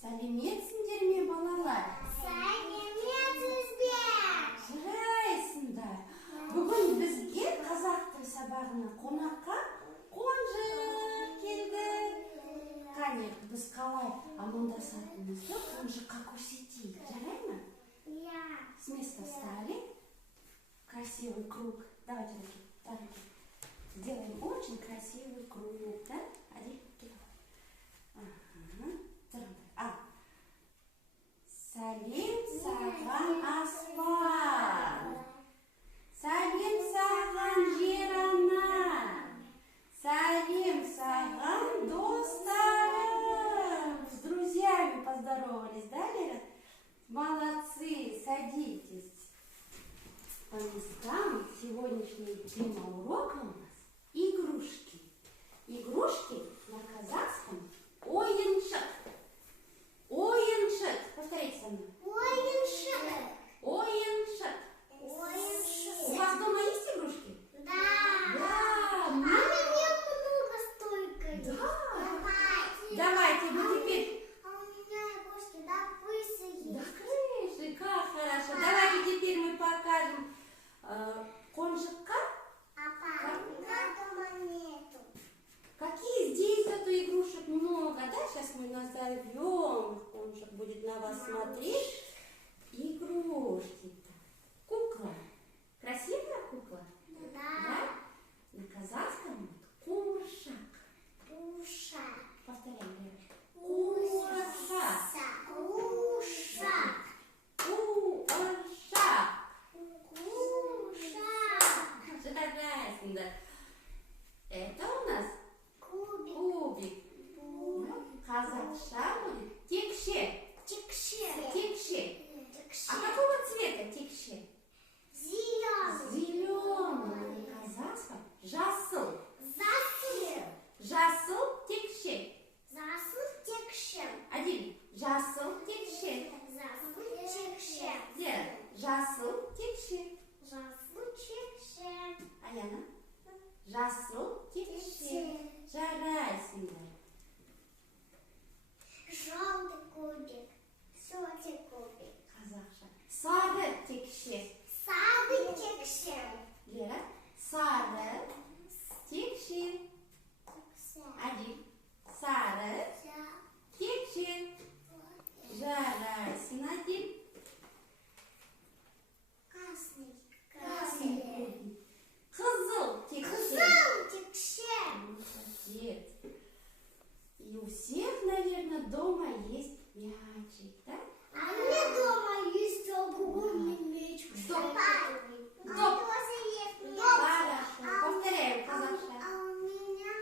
Сәлеметсіңдер ме, балалар? Сәлеметсіздер. Жарайсыңдар. Бүгін бізге қазақ тіл сабағына қонаққа Қонжық келді. Қане, біз қалай амандасатынымызды Қонжыққа көрсетейік. Жарай ма? Я. С места встали. Красивый круг. Давайте руки. Сделаем очень красивый круг. Да? Один, два. Ага. Сәлем саған аспан. Сәлем саған жер ана. Сәлем саған достарым. С друзьями поздоровались, да, Лера? Молодцы, садитесь по местам. Сегодняшняя тема урока у нас игрушки. Игрушки на казахском ойыншық. Ойыншық. Повторите со мной. Ойыншық. Ойыншық. Ойыншық. У вас дома есть игрушки? Да. Да. А мне много столько. Да. Давайте. Давайте, вы теперь... А у меня игрушки до крысы Да, есть. крыши, как хорошо. Давайте теперь мы покажем Қонжыққа. Папа, у меня дома нету. Какие здесь зато игрушек много, да? Сейчас мы назовем. Қонжық будет на вас смотреть. Игрушки-то. Кукла. Красивая кукла? Да. На казахском куршак. Уша. Повторяем, Лера. Куршак. Уша. Куршак. Уша. Жарайсыңдар. Это у нас Кубик. кубик. Қазақша будет текше. Текше. Текше. Текше. А какого цвета текше? Зеленый. Зеленый. На казахском жасыл. Засыл. Жасыл текше. Засыл текше. Один. Жасыл текше. Засыл текше. Лера. Жасыл текше. Засыл текше. Аяна. Жасыл текше. Жарайсыңдар. Желтый кубик. Желтый кубик. Қазақша. Сары текше. Сады текше. Лера. Сары текше. Текше. Один. Сары текше. Жарайсың один. Красный. Красный кубик. Қызыл текше. Қызыл текше. Молодец. И у всех, наверное, дома есть мячик, да? А у меня дома есть огромный мяч. Стоп. Стоп. Хорошо. Повторяем, А казахша. у меня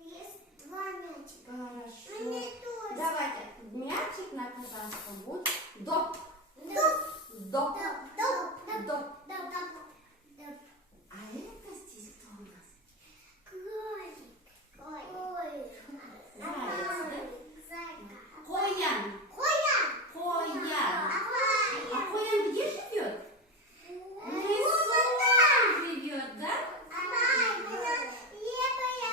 есть два мячика. Хорошо. Мне тоже. Давайте. Мячик на казахском будет доп. Доп. Доп. Доп. Доп. Доп. А это здесь кто у нас? Кролик. Заяц, да? Зайка. Коян. Коян. Коян. А Коян. Коян где живет? В лесу живет, да?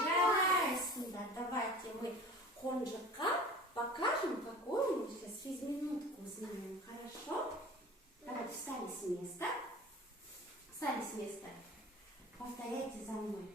Жарайсыңдар. Давайте мы Қонжыққа покажем, какую мы сейчас физминутку знаем. Хорошо? Давайте встали с места. Встали с места. Повторяйте за мной.